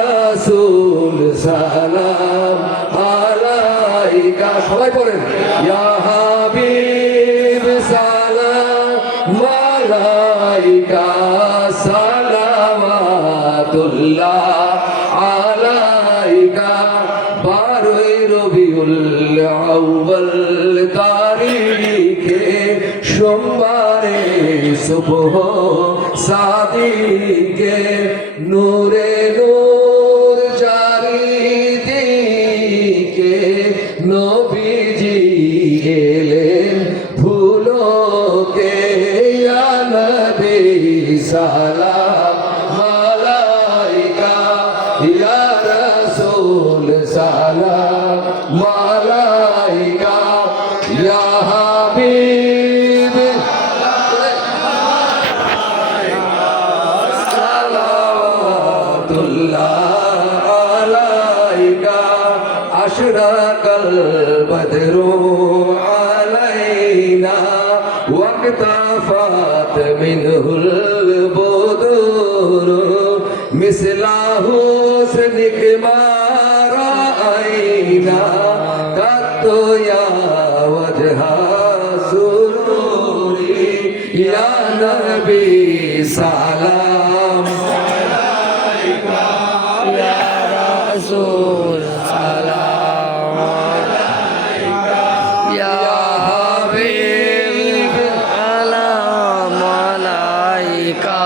রাসূল সালাম আলাইকা সবাই পড়েন ইয়া হাবিব সালাম আলাইকা সালাওয়াতুল্লাহ আলাইকা 12 রবিউল আউয়াল তারিখে সোমবারে সুবহ সাদিকে নূরে নূর চারিদিকে নবীজি এলেন ফুলকে ইয়া নবী সালাম আলাইকা ইয়া রাসূল সালাম আলাইকা ইয়া হাবিব সালাওয়াতুল্লাহ আলাইকা আশরাকাল বদরু আলাইনা ওয়াক্তাফাত মিনহুল বুদুর মিসলাহু সনিকমা রাআইনা কাত্তু ইয়া ওয়াজহা সুরুরি ইয়া নবী সালাম আলাইকা ইয়া রাসূল সালাম আলাইকা ইয়া হাবিব সালাম আলাইকা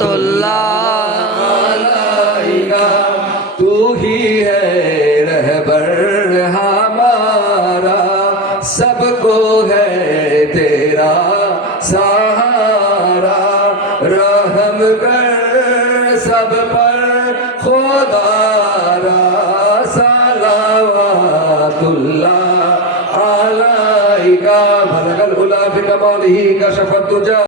সালাওয়াতুল্লাহ আলাইকা तू ही है रहबर हमारा सबको है तेरा सहारा रहम कर सब पर खुदारा सलावतुल्लाह अलैका बलगल उला बिकमालिही कशफत तुजा